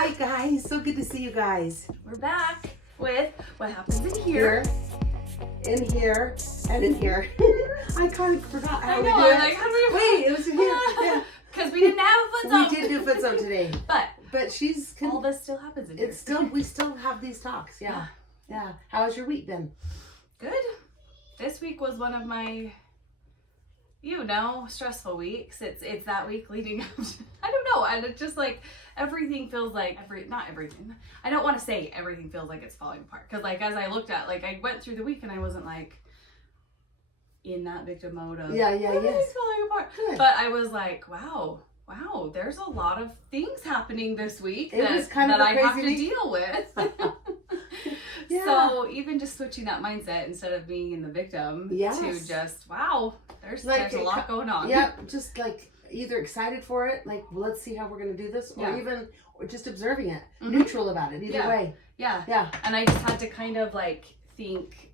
Hi guys, so good to see you guys. We're back with what happens in here. In here, and in here. I kind of forgot how I we know, do I'm it. like, how do we... Wait, it was in here. Yeah. Because we didn't have a foot zone. We did do foot zone today, but she's all this still happens in here. we still have these talks. Yeah. Yeah. How's your week been? Good. This week was one of my, stressful weeks. It's that week leading up to, I don't know, and it's just like everything feels like not everything. I don't want to say everything feels like it's falling apart, because like as I looked at, like I went through the week and I wasn't like in that victim mode of everything's falling apart. Good. But I was like, wow, there's a lot of things happening this week It was that kind of a I have to crazy deal with. Yeah. So even just switching that mindset instead of being in the victim to just, there's a lot going on. Yeah, just like either excited for it, like let's see how we're going to do this, or just observing it, neutral about it, either way. Yeah. And I just had to kind of like think,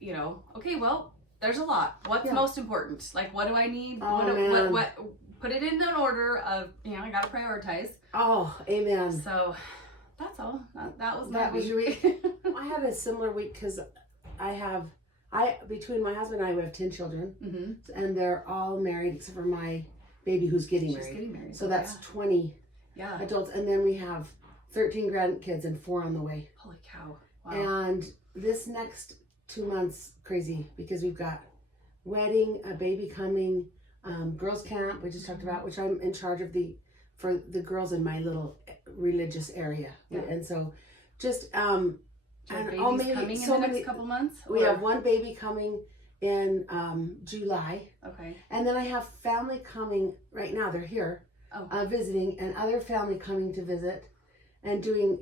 okay, well, there's a lot. What's most important? Like, what do I need? What put it in an order of, I got to prioritize. Oh, amen. So that's all. That was your week. I had a similar week because between my husband and I, we have 10 children, and they're all married except for my baby who's getting married. So that's 20 adults, and then we have 13 grandkids and 4 on the way. Holy cow! Wow. And this next 2 months, crazy, because we've got wedding, a baby coming, girls camp, we just talked about, which I'm in charge of for the girls in my little religious area. And so just and babies coming in the next couple months? We have one baby coming in July. Okay. And then I have family coming right now. They're here visiting, and other family coming to visit and doing,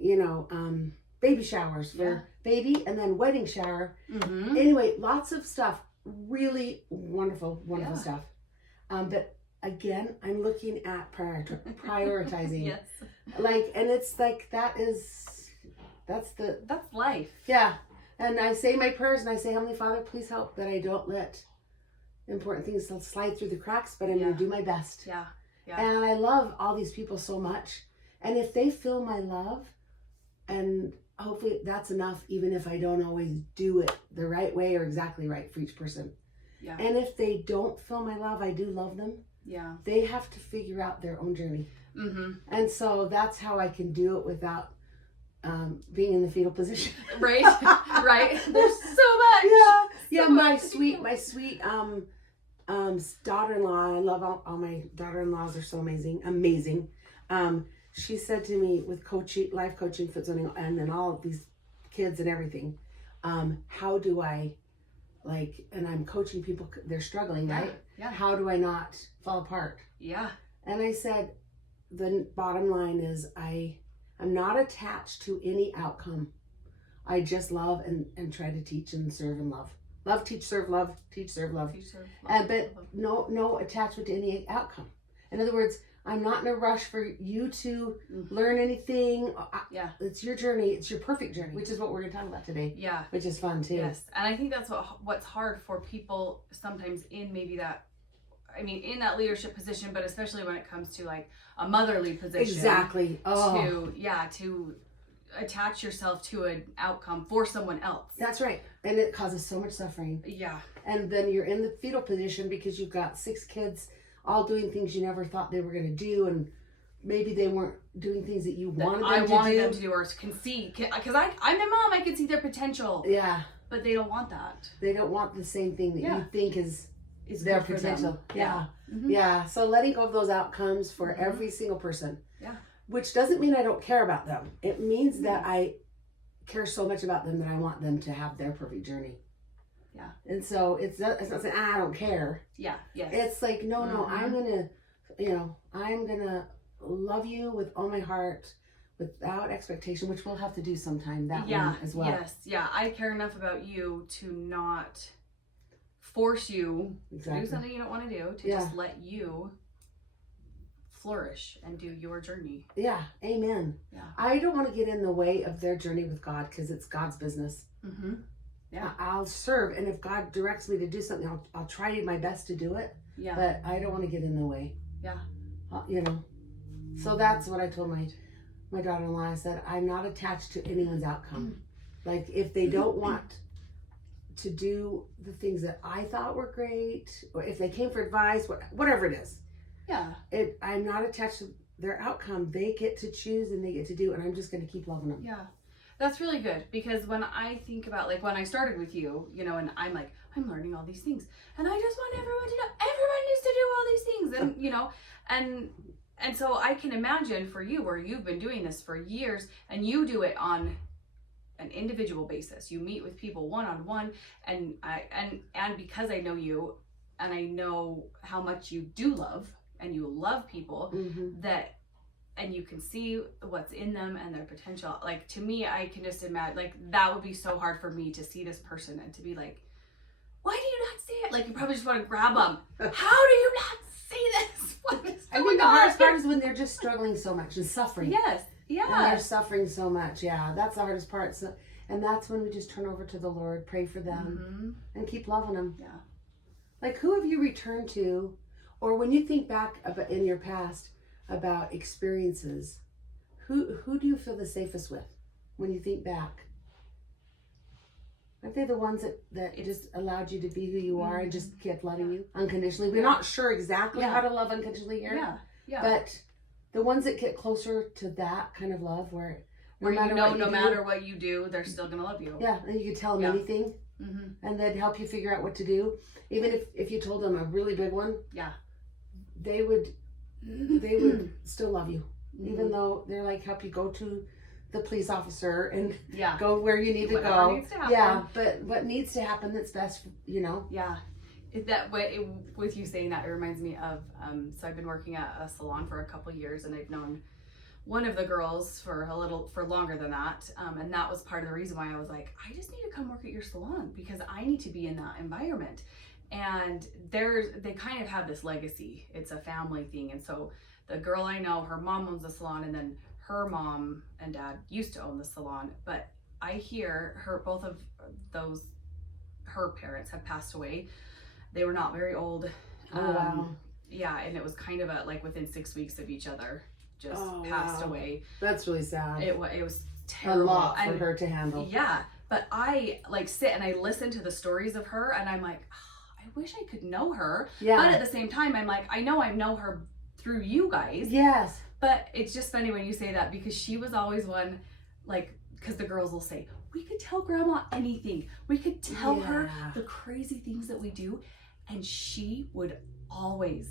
baby showers for baby, and then wedding shower. Anyway, lots of stuff. Really wonderful stuff. But again, I'm looking at prioritizing. Yes. And it's like that's life. Yeah. And I say my prayers and I say, Heavenly Father, please help that I don't let important things slide through the cracks, but I'm going to do my best. Yeah. And I love all these people so much. And if they feel my love, and hopefully that's enough, even if I don't always do it the right way or exactly right for each person. Yeah. And if they don't feel my love, I do love them. Yeah. They have to figure out their own journey. And so that's how I can do it without being in the fetal position. Right. There's so much. Yeah. My sweet daughter-in-law. I love all my daughter-in-laws. They're so amazing. She said to me with coaching, life coaching, foot zoning, and then all of these kids and everything, how do I and I'm coaching people, they're struggling, right? Yeah. How do I not fall apart? Yeah. And I said, the bottom line is I'm not attached to any outcome. I just love and try to teach and serve and love. Love, teach, serve, love, teach, serve, love. But no attachment to any outcome. In other words, I'm not in a rush for you to learn anything. It's your journey. It's your perfect journey, which is what we're going to talk about today. Yeah. Which is fun too. Yes. And I think that's what's hard for people sometimes in maybe in that leadership position, but especially when it comes to like a motherly position. Exactly. To attach yourself to an outcome for someone else. That's right. And it causes so much suffering. Yeah. And then you're in the fetal position because you've got 6 kids all doing things you never thought they were going to do, and maybe they weren't doing things that you wanted them to do or can see, because I'm their mom, I can see their potential. Yeah. But they don't want that. They don't want the same thing that you think is their potential. Yeah. Yeah. So letting go of those outcomes for every single person. Yeah. Which doesn't mean I don't care about them. It means that I care so much about them that I want them to have their perfect journey. Yeah. And so it's not saying I don't care. Yeah. Yes. It's like no, I'm gonna love you with all my heart, without expectation, which we'll have to do sometime one as well. Yes. Yeah. I care enough about you to not force you to do something you don't want to do, to just let you flourish and do your journey. Yeah. Amen. Yeah. I don't want to get in the way of their journey with God, because it's God's business. Yeah. I'll serve, and if God directs me to do something, I'll try my best to do it. Yeah. But I don't want to get in the way. Yeah. So that's what I told my daughter-in-law, I said, I'm not attached to anyone's outcome. Like, if they don't want to do the things that I thought were great, or if they came for advice, whatever it is, Yeah. I'm not attached to their outcome. They get to choose and they get to do, and I'm just going to keep loving them. Yeah. That's really good, because when I think about, like, when I started with you, you know, and I'm like, I'm learning all these things, and I just want everyone to know, everyone needs to do all these things, and, you know, and so I can imagine for you, where you've been doing this for years, and you do it on an individual basis. You meet with people one-on-one, and because I know you, and I know how much you do love, and you love people, that, and you can see what's in them and their potential. Like, to me, I can just imagine, like, that would be so hard for me to see this person and to be like, why do you not see it? Like, you probably just want to grab them. How do you not see this? What is I going think the on? hardest part is when they're just struggling so much and suffering. Yes. And Yeah. they're suffering so much. Yeah, that's the hardest part. So, and that's when we just turn over to the Lord, pray for them, and keep loving them. Yeah. Like, who have you returned to, or when you think back about in your past about experiences, who do you feel the safest with when you think back? Aren't they the ones that just allowed you to be who you are and just kept loving you unconditionally? We're not sure exactly how to love unconditionally here. Yeah. Yeah. But the ones that get closer to that kind of love, where no matter what you do, they're still gonna love you. yeah, and you could tell them anything, and they'd help you figure out what to do. Even if you told them a really big one, they would still love you, even though they're like, help you go to the police officer and go where you need to go. Needs to happen. Yeah, but what needs to happen that's best, you know. Yeah. That way, with you saying that, it reminds me of, so I've been working at a salon for a couple years, and I've known one of the girls for longer than that. And that was part of the reason why I was like, I just need to come work at your salon, because I need to be in that environment. And they kind of have this legacy. It's a family thing. And so the girl I know, her mom owns the salon, and then her mom and dad used to own the salon. But I hear both of her parents have passed away. They were not very old. Oh, wow. Yeah, and it was kind of within 6 weeks of each other, just passed away. That's really sad. It was terrible. A lot for her to handle. Yeah, but I like sit and I listen to the stories of her, and I'm like, oh, I wish I could know her. Yeah. But at the same time, I'm like, I know her through you guys. Yes. But it's just funny when you say that, because she was always one, like, because the girls will say, we could tell grandma anything. We could tell her the crazy things that we do. And she would always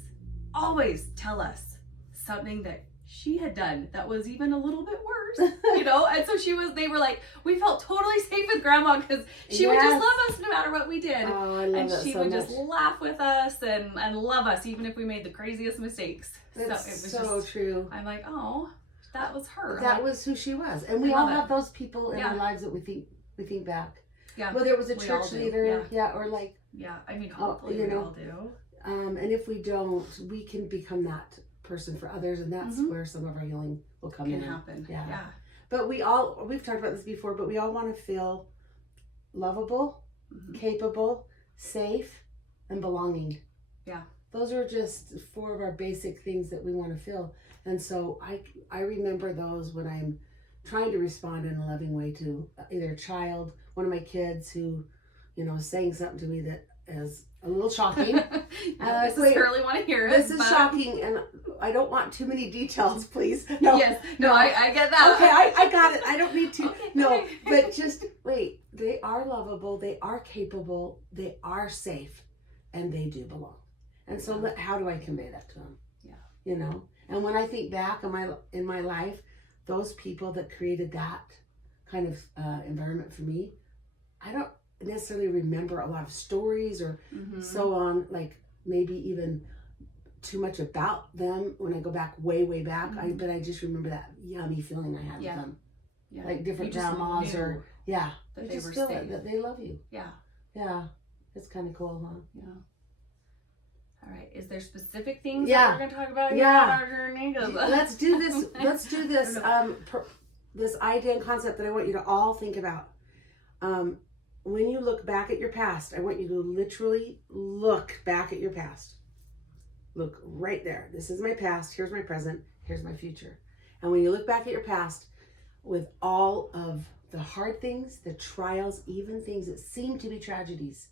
tell us something that she had done that was even a little bit worse, you know? And so they were like, we felt totally safe with grandma, because she would just love us no matter what we did. Oh, I love and that she so would much. just laugh with us and love us, even if we made the craziest mistakes. That's so it was so true. I'm like, oh, that was her. That was who she was. And we all have those people in our lives that we think back. Yeah. Whether it was a church leader, or like. Yeah, I mean, hopefully we all do. And if we don't, we can become that person for others, and that's where some of our healing will come in. Can happen. Yeah. But we've talked about this before, but we all want to feel lovable, capable, safe, and belonging. Yeah. Those are just 4 of our basic things that we want to feel. And so I remember those when I'm trying to respond in a loving way to either a child, one of my kids who, you know, saying something to me that is a little shocking. This is really want to hear it. This is shocking, and I don't want too many details, please. No. Yes. No, I get that. Okay, I got it. I don't need to. Okay. No, but just wait. They are lovable. They are capable. They are safe, and they do belong. And so, how do I convey that to them? Yeah. You know. And when I think back in my life, those people that created that kind of environment for me, I don't necessarily remember a lot of stories or so on, like maybe even too much about them when I go back way back. But I just remember that yummy feeling I had with them. Yeah. Like different grandmas or that you they just were feel safe. that they love you. Yeah. Yeah. It's kind of cool, huh? Yeah. All right. Is there specific things Yeah. that we're going to talk about here Yeah. on our journey? Let's do this. Let's do this. This idea and concept that I want you to all think about. When you look back at your past, I want you to literally look back at your past. Look right there. This is my past. Here's my present. Here's my future. And when you look back at your past, with all of the hard things, the trials, even things that seem to be tragedies,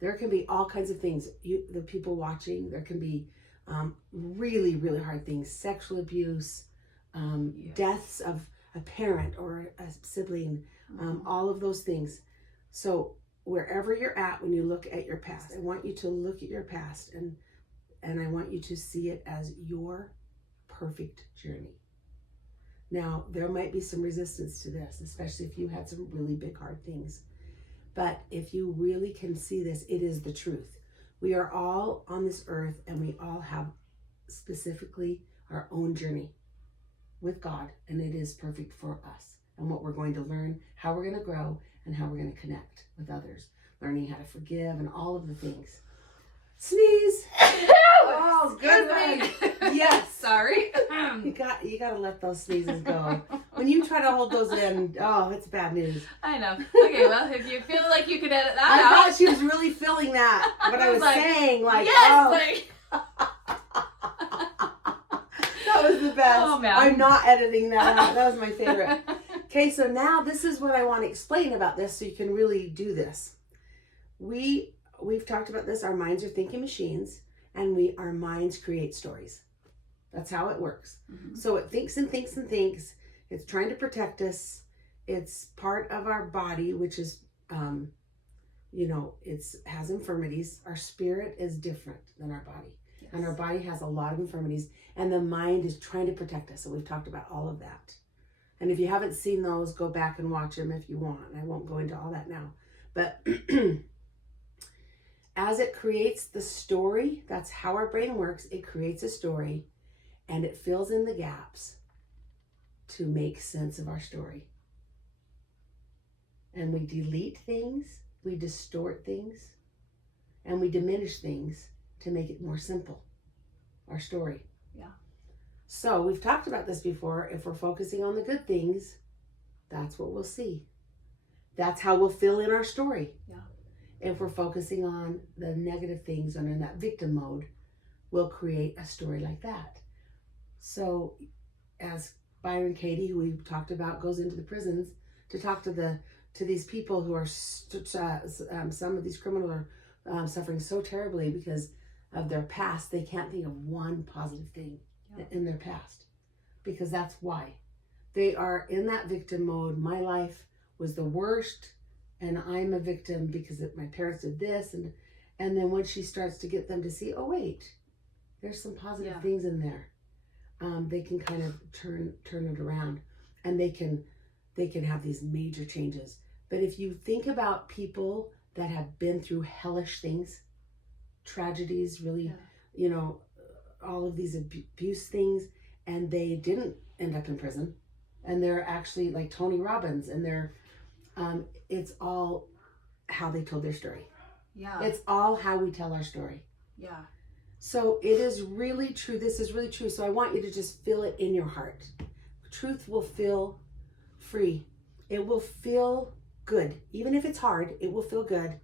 there can be all kinds of things. The people watching, there can be really, really hard things, sexual abuse, deaths of a parent or a sibling, all of those things. So wherever you're at, when you look at your past, I want you to look at your past and I want you to see it as your perfect journey. Now, there might be some resistance to this, especially if you had some really big, hard things. But if you really can see this, it is the truth. We are all on this earth and we all have specifically our own journey with God, and it is perfect for us and what we're going to learn, how we're going to grow, and how we're going to connect with others, learning how to forgive and all of the things. Sneeze. Oh, good one. Yes. Sorry. You got to let those sneezes go. When you try to hold those in, oh, it's bad news. I know. Okay, well, if you feel like you could edit that I out. thought she was really feeling that. What I was like, saying, like, yes, oh, like. that was the best. Oh, man. I'm not editing that out. That was my favorite. Okay, so now this is what I want to explain about this so you can really do this. We've talked about this. Our minds are thinking machines, and our minds create stories. That's how it works. Mm-hmm. So it thinks and thinks and thinks. It's trying to protect us. It's part of our body, which is, has infirmities. Our spirit is different than our body. Yes. And our body has a lot of infirmities. And the mind is trying to protect us. So we've talked about all of that. And if you haven't seen those, go back and watch them if you want. I won't go into all that now. But as it creates the story, that's how our brain works. It creates a story and it fills in the gaps to make sense of our story. And we delete things, we distort things, and we diminish things to make it more simple, our story. Yeah. So we've talked about this before. If we're focusing on the good things, that's what we'll see. That's how we'll fill in our story. Yeah. If we're focusing on the negative things and in that victim mode, we'll create a story like that. So as Byron Katie, who we talked about, goes into the prisons to talk to these people who are, some of these criminals are suffering so terribly because of their past, they can't think of one positive thing in their past, because that's why. They are in that victim mode. My life was the worst, and I'm a victim because my parents did this, and then when she starts to get them to see, oh wait, there's some positive things in there, they can kind of turn it around, and they can have these major changes. But if you think about people that have been through hellish things, tragedies, really, all of these abuse things, and they didn't end up in prison, and they're actually like Tony Robbins, and they're it's all how they told their story. Yeah. It's all how we tell our story. Yeah. So it is really true. This is really true. So I want you to just feel it in your heart. Truth will feel free. It will feel good. Even if it's hard, it will feel good.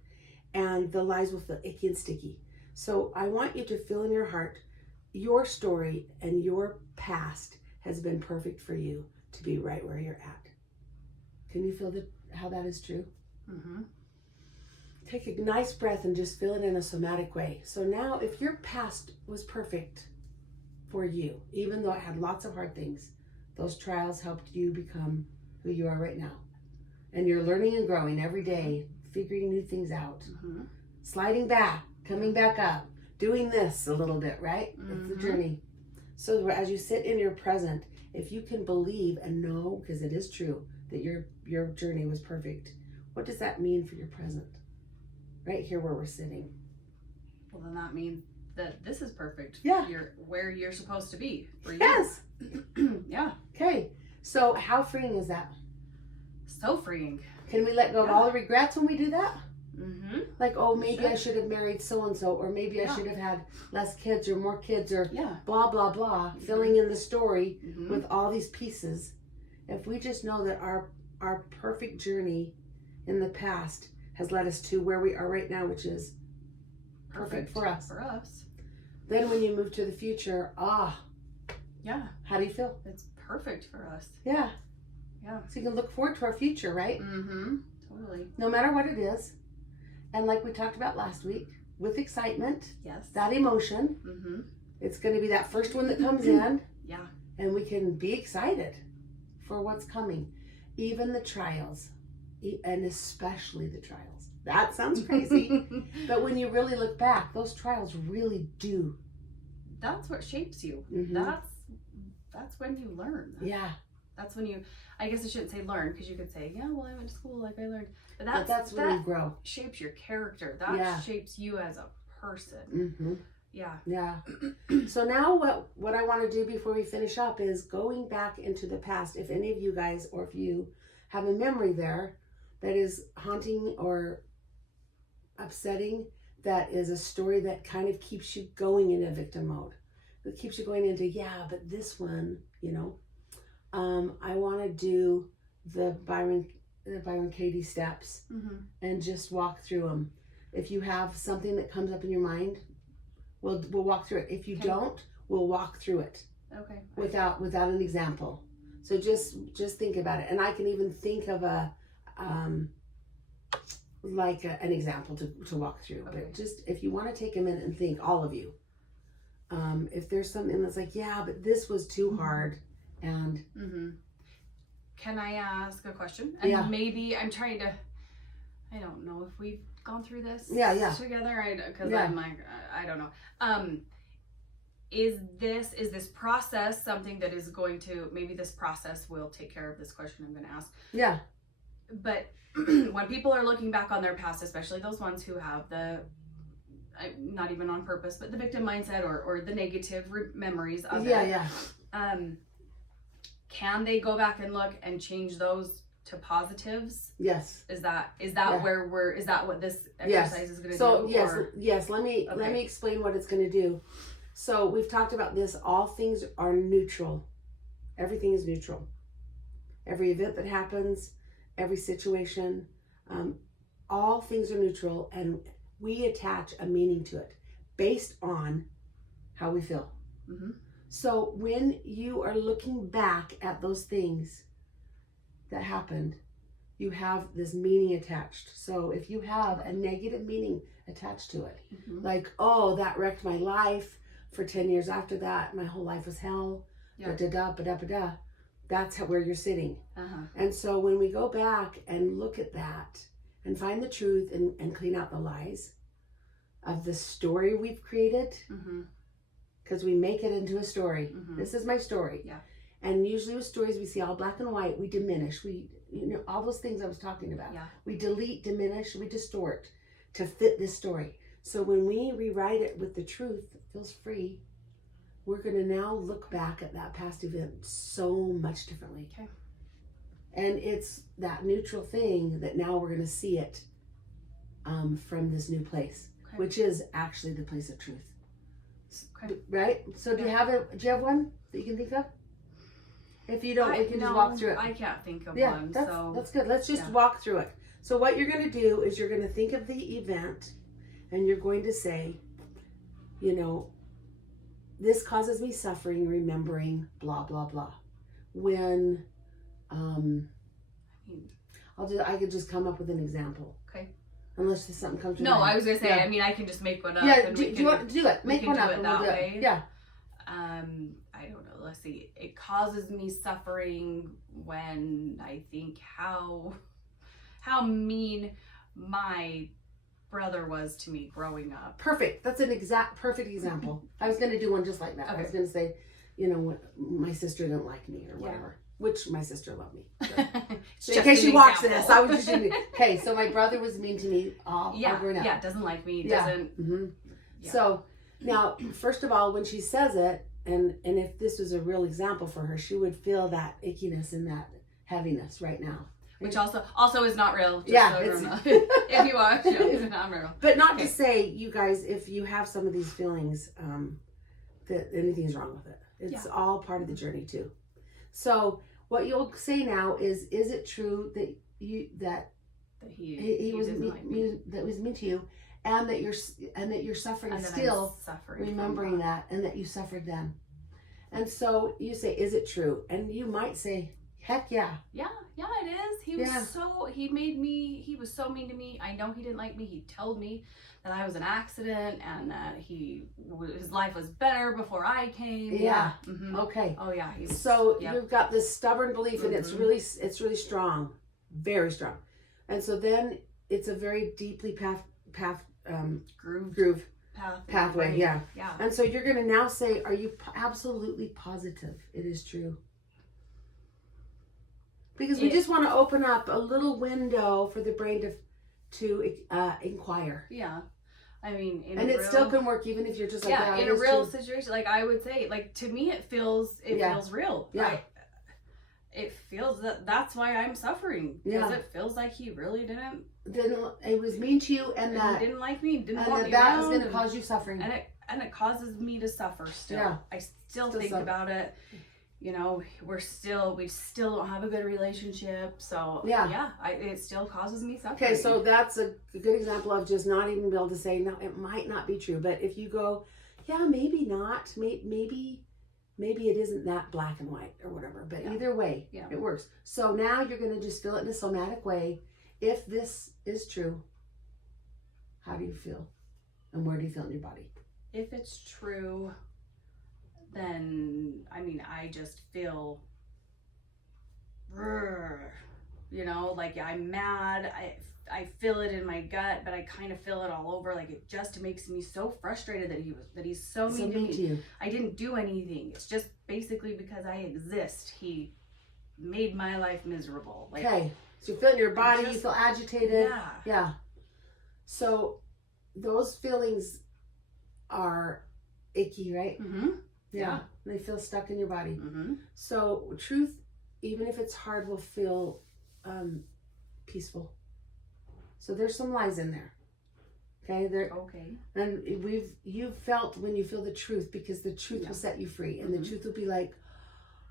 And the lies will feel icky and sticky. So I want you to feel in your heart, your story and your past has been perfect for you to be right where you're at. Can you feel how that is true? Mm-hmm. Take a nice breath and just feel it in a somatic way. So now if your past was perfect for you, even though it had lots of hard things, those trials helped you become who you are right now. And you're learning and growing every day, figuring new things out, sliding back, coming back up, doing this a little bit, right? It's the journey. So as you sit in your present, if you can believe and know, because it is true, that your journey was perfect, what does that mean for your present? Right here where we're sitting. Well, then that means that this is perfect. Yeah. You're where you're supposed to be. For you. Yes. Yeah. Okay. So how freeing is that? So freeing. Can we let go of all the regrets when we do that? Mm-hmm. Like, oh, maybe I should have married so-and-so, or maybe I should have had less kids or more kids, or blah, blah, blah, filling in the story with all these pieces. If we just know that our perfect journey in the past has led us to where we are right now, which is perfect for us. Then when you move to the future, how do you feel? It's perfect for us. Yeah. Yeah. So you can look forward to our future, right? Mm-hmm. Totally. No matter what it is. And like we talked about last week, with excitement, Yes. that emotion, Mm-hmm. it's going to be that first one that comes in. Yeah. And we can be excited for what's coming. Even the trials, and especially the trials. That sounds crazy. But when you really look back, those trials really do. That's what shapes you. Mhm. That's when you learn. Yeah. That's when you, I guess I shouldn't say learn, because you could say, yeah, well, I went to school, like I learned. But That's when you grow. shapes your character. That Yeah. shapes you as a person. Mm-hmm. Yeah. Yeah. So now what I want to do before we finish up is going back into the past. If any of you guys, or if you have a memory there that is haunting or upsetting, that is a story that kind of keeps you going in a victim mode. That keeps you going into, yeah, but this one, I want to do the Byron Katie steps Mm-hmm. and just walk through them. If you have something that comes up in your mind, we'll walk through it. If you Okay. don't, we'll walk through it Okay. without an example. So just think about it. And I can even think of an example to walk through. Okay. But just if you want to take a minute and think, all of you, if there's something that's like, yeah, but this was too hard, and Mm-hmm. Can I ask a question? And Yeah. maybe I'm trying to, I don't know if we've gone through this Yeah. together. Because Yeah. I'm like, I don't know. Is this process something that is going to, maybe this process will take care of this question I'm going to ask. yeah, But when people are looking back on their past, especially those ones who have not even on purpose, but the victim mindset or the negative memories of it. yeah. Can they go back and look and change those to positives? Yes. Is that Yeah. where is that what this Yes. exercise is going to So do? yes. Let me Okay. explain what it's going to do. So we've talked about this. All things are neutral. Everything is neutral. Every event that happens, every situation, all things are neutral, and we attach a meaning to it based on how we feel. Mm-hmm. So when you are looking back at those things that happened, you have this meaning attached. So if you have a negative meaning attached to it, Mm-hmm. like, oh, that wrecked my life for 10 years after that, my whole life was hell, Yeah. da-da-da, that's where you're sitting. Uh-huh. And so when we go back and look at that and find the truth and clean out the lies of the story we've created, Mm-hmm. because we make it into a story. Mhm. This is my story. Yeah. And usually with stories we see all black and white, we diminish. All those things I was talking about. Yeah. We delete, diminish, we distort to fit this story. So when we rewrite it with the truth that feels free, we're going to now look back at that past event so much differently. Okay. And it's that neutral thing that now we're going to see it from this new place, Okay. which is actually the place of truth. Okay. Right? So do you have one that you can think of? If you don't, we can just walk through it. I can't think of Yeah, one. that's good. Let's just yeah. walk through it. So what you're going to do is you're going to think of the event, and you're going to say, this causes me suffering, remembering, blah, blah, blah. When, I could just come up with an example. Okay. Unless there's something comes to No, mind. I was gonna say. Yeah. I mean, I can just make one up. Yeah, and do you want to do it? we Make can one do up it and that we'll do way. it. Yeah. I don't know. Let's see. It causes me suffering when I think how mean my brother was to me growing up. Perfect. That's an perfect example. I was going to do one just like that. I Okay. was going to say, my sister didn't like me or whatever. Which my sister loved me. It's In just case an she walks example. this, I was just okay. So my brother was mean to me all growing up. Yeah, doesn't like me. Yeah. Doesn't. hmm Yeah. So now, first of all, when she says it, and if this was a real example for her, she would feel that ickiness and that heaviness right now. Which also is not real. Just Yeah, so it's- everyone knows. If you watch, it's not real. But not Okay. to say, you guys, if you have some of these feelings, that anything's wrong with it. It's all part of the journey too. So what you'll say now is it true that That he was doesn't like me. that was mean to you, and that you're suffering And then still I'm suffering from remembering that, and that you suffered then, And so you say, is it true? And you might say, heck yeah. Yeah, it is. He was so mean to me. I know he didn't like me. He told me that I was an accident and that his life was better before I came. Yeah. Mm-hmm. Okay. Oh yeah. So you've got this stubborn belief, and it's really strong, very strong. And so then it's a very deeply groove pathway. Yeah. Yeah. And so you're going to now say, are you absolutely positive it is true? Because we just want to open up a little window for the brain to inquire. Yeah. I mean, it still can work even if you're just like, in a real situation, like I would say, like to me, it feels real. Yeah. It feels that's why I'm suffering. Because it feels like he really didn't. It was mean to you, and that he didn't like me, didn't want me that around, is going to cause you suffering. And it causes me to suffer still. Yeah. I still think about it. You know, we still don't have a good relationship. So it still causes me suffering. Okay, so that's a good example of just not even be able to say, no, it might not be true. But if you go, yeah, maybe not, maybe it isn't that black and white or whatever. But either way, it works. So now you're going to just feel it in a somatic way. If this is true, how do you feel? And where do you feel in your body? If it's true, then I mean, I just feel, you know, like I'm mad. I feel it in my gut, but I kind of feel it all over. Like it just makes me so frustrated that he's so mean to you. I didn't do anything. It's just basically because I exist. He made my life miserable. Like, okay, so you feel it in your body. You feel agitated. Yeah. So those feelings are icky, right? Mm-hmm. Yeah. They feel stuck in your body. Mm-hmm. So truth, even if it's hard, will feel peaceful. So there's some lies in there. Okay. Okay. And you've felt when you feel the truth, because the truth will set you free, and the truth will be like,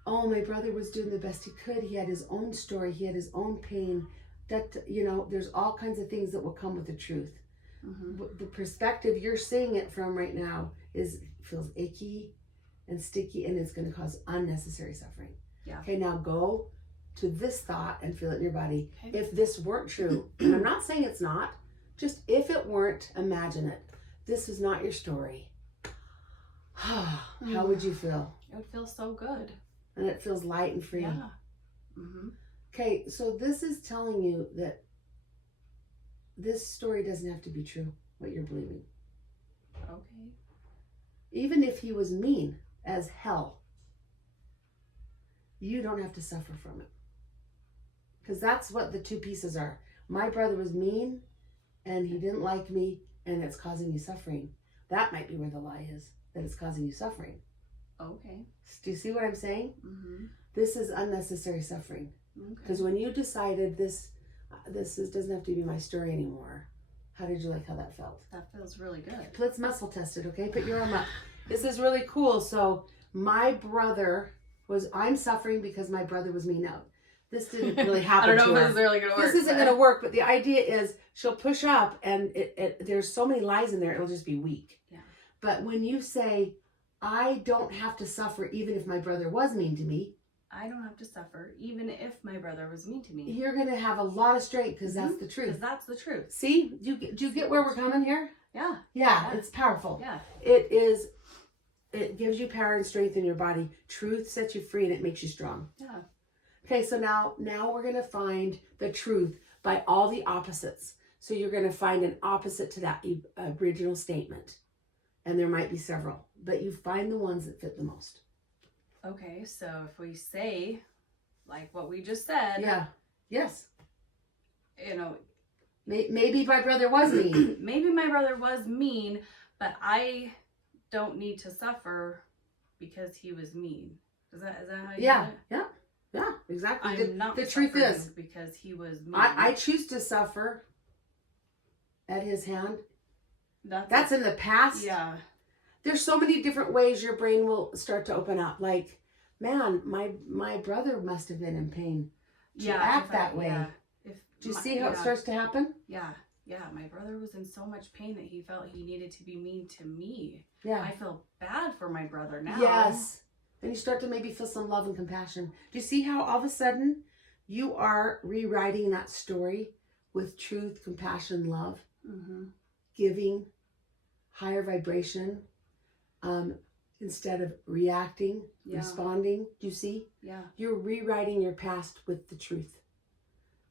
oh, my brother was doing the best he could. He had his own story. He had his own pain. That, you know, there's all kinds of things that will come with the truth. Mm-hmm. The perspective you're seeing it from right now feels icky and sticky, and it's going to cause unnecessary suffering. Yeah. Okay, now go to this thought and feel it in your body. Okay. If this weren't true, and I'm not saying it's not, just if it weren't, imagine it. This is not your story. How would you feel? It would feel so good. And it feels light and free. Yeah. Mm-hmm. Okay, so this is telling you that this story doesn't have to be true, what you're believing. Okay. Even if he was mean as hell, you don't have to suffer from it. Because that's what the two pieces are. My brother was mean, and he didn't like me, and it's causing you suffering. That might be where the lie is, that it's causing you suffering. Okay. Do you see what I'm saying? Mm-hmm. This is unnecessary suffering. Because when you decided this doesn't have to be my story anymore, how did you like how that felt? That feels really good. Let's muscle test it, okay? Put your arm up. This is really cool. So I'm suffering because my brother was mean. Now, this didn't really happen. I don't know to if her. this is really going to work. This isn't going to work, but the idea is she'll push up, and there's so many lies in there, it'll just be weak. Yeah. But when you say, I don't have to suffer even if my brother was mean to me, I don't have to suffer even if my brother was mean to me. You're going to have a lot of strength, because that's the truth. Because that's the truth. See? Do you get where we're coming here? Yeah. Yeah, it's powerful. Yeah. It gives you power and strength in your body. Truth sets you free, and it makes you strong. Yeah. Okay, so now we're going to find the truth by all the opposites. So you're going to find an opposite to that original statement. And there might be several, but you find the ones that fit the most. Okay, so if we say, like what we just said. Yeah. Yes. You know. Maybe my brother was mean. Maybe my brother was mean, but I don't need to suffer because he was mean. Is that how you do it? Yeah, exactly. I'm not the truth is, because he was mean. I choose to suffer at his hand. That's in the past. Yeah. There's so many different ways your brain will start to open up. Like, man, my brother must have been in pain to act that way. Yeah. Do you see how it starts to happen? Yeah. Yeah, my brother was in so much pain that he felt he needed to be mean to me. Yeah. I feel bad for my brother now. Yes. And you start to maybe feel some love and compassion. Do you see how all of a sudden you are rewriting that story with truth, compassion, love, giving, higher vibration, instead of reacting, responding? Do you see? Yeah. You're rewriting your past with the truth.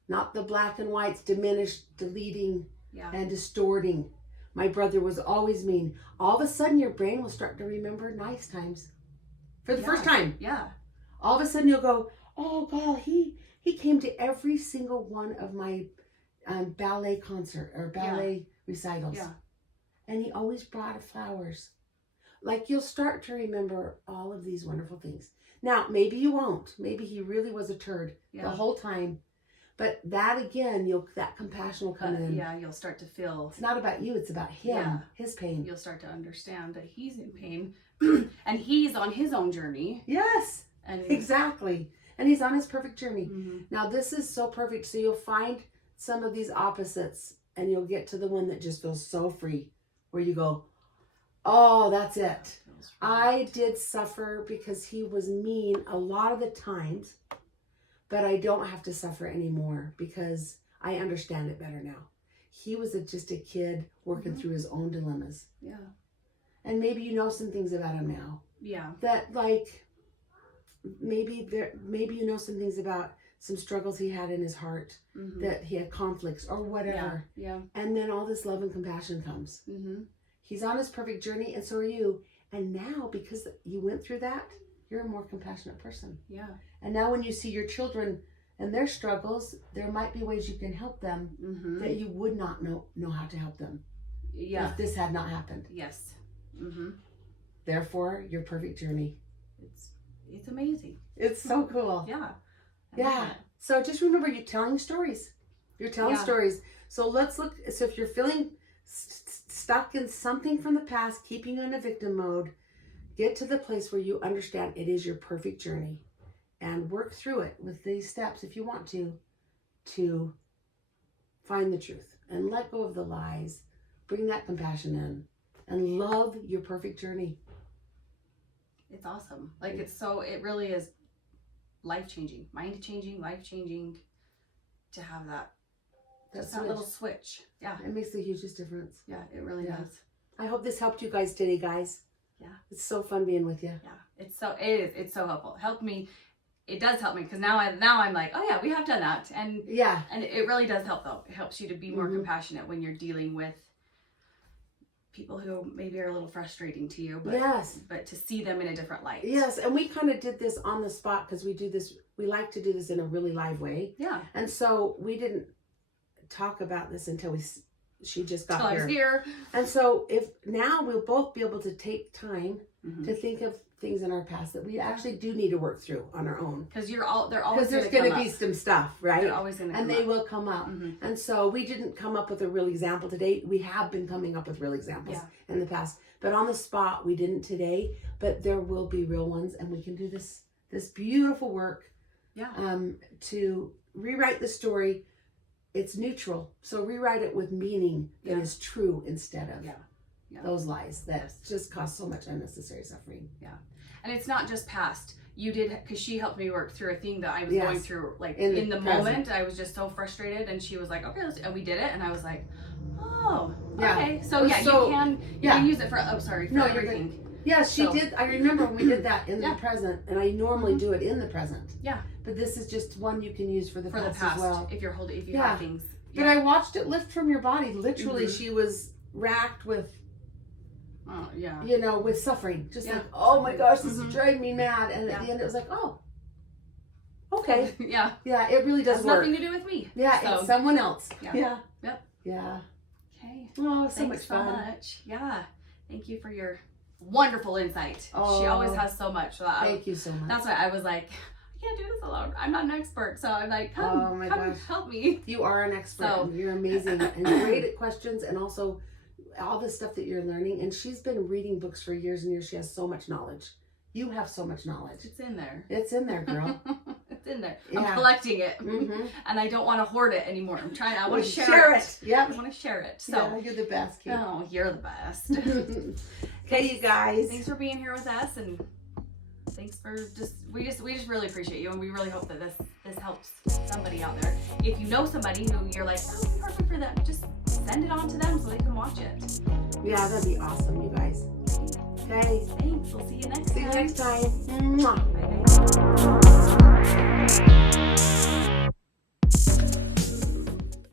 Not the black and whites, diminished, deleting, and distorting. My brother was always mean. All of a sudden your brain will start to remember nice times. For the first time. Yeah. All of a sudden you'll go, oh God, he came to every single one of my ballet concert or ballet recitals. Yeah. And he always brought flowers. Like, you'll start to remember all of these wonderful things. Now, maybe you won't. Maybe he really was a turd the whole time. But that again, that compassion will come in. Yeah, you'll start to feel. It's not about you, it's about him, his pain. You'll start to understand that he's in pain and he's on his own journey. Yes, and exactly. And he's on his perfect journey. Now, this is so perfect. So you'll find some of these opposites and you'll get to the one that just feels so free, where you go, oh, that's it. I did suffer because he was mean a lot of the times, but I don't have to suffer anymore because I understand it better now. He was just a kid working through his own dilemmas. Yeah. And maybe you know some things about him now. Yeah. That, like, maybe you know some things about some struggles he had in his heart, that he had conflicts or whatever. Yeah. And then all this love and compassion comes. He's on his perfect journey, and so are you. And now, because you went through that, you're a more compassionate person. Yeah. And now when you see your children and their struggles, there might be ways you can help them that you would not know how to help them. Yeah. If this had not happened. Yes. Therefore, your perfect journey. It's amazing. It's so cool. Yeah. Yeah. So just remember, you're telling stories. You're telling stories. So let's look. So if you're feeling stuck in something from the past, keeping you in a victim mode, get to the place where you understand it is your perfect journey, and work through it with these steps if you want to find the truth and let go of the lies. Bring that compassion in and love your perfect journey. It's awesome. Like, it really is life-changing, mind-changing, life-changing to have that little switch. Yeah. It makes the hugest difference. Yeah, it really does. I hope this helped you guys today, guys. Yeah. It's so fun being with you. Yeah. It's so helpful. It helped me. It does help me because now I'm like, oh yeah, we have done that. And and it really does help though. It helps you to be more compassionate when you're dealing with people who maybe are a little frustrating to you, but to see them in a different light. Yes, and we kind of did this on the spot because we like to do this in a really live way. Yeah. And so we didn't talk about this until she just got I was here. And so now we'll both be able to take time to think of things in our past that we actually do need to work through on our own. Because they're always there's going to be some stuff, right? They're always going to come up. And they will come up. And so we didn't come up with a real example today. We have been coming up with real examples in the past. But on the spot, we didn't today. But there will be real ones. And we can do this beautiful work to rewrite the story. It's neutral. So rewrite it with meaning that is true instead of those lies that just cause so much unnecessary suffering. Yeah. And it's not just past. You did, because she helped me work through a thing that I was going through, like in the moment. I was just so frustrated, and she was like, okay, and we did it, and I was like, oh, okay. So you can use it for everything. Yeah, she did. I remember when we did that in the present, and I normally do it in the present. Yeah. But this is just one you can use for the past as well. If you have things. But I watched it lift from your body. Literally, she was racked with, with suffering. Just like, oh my gosh, this is driving me mad. And at the end, it was like, oh, okay. Yeah, it really does work. Nothing to do with me. Yeah, it's someone else. Yeah. Yep. Yeah. Okay. Oh, so much fun. Much. Yeah. Thank you for your wonderful insight. Oh, she always has so much. Thank you so much. That's why I was like, I can't do this alone. I'm not an expert. So I'm like, come help me. You are an expert. And you're amazing and great at questions, and also all the stuff that you're learning. And she's been reading books for years and years. She has so much knowledge. You have so much knowledge. It's in there. It's in there, girl. It's in there. Yeah. I'm collecting it. And I don't want to hoard it anymore. I want to share it. Yeah. I want to share it. So you're the best, Kate. Oh, you're the best. Okay, you guys. Thanks for being here with us, and thanks for we just really appreciate you, and we really hope that this helps somebody out there. If you know somebody who you're like, oh, it'd be perfect for them, just send it on to them so they can watch it. Yeah, that'd be awesome, you guys. Okay. Thanks. We'll see you next time. See you next time. Mwah.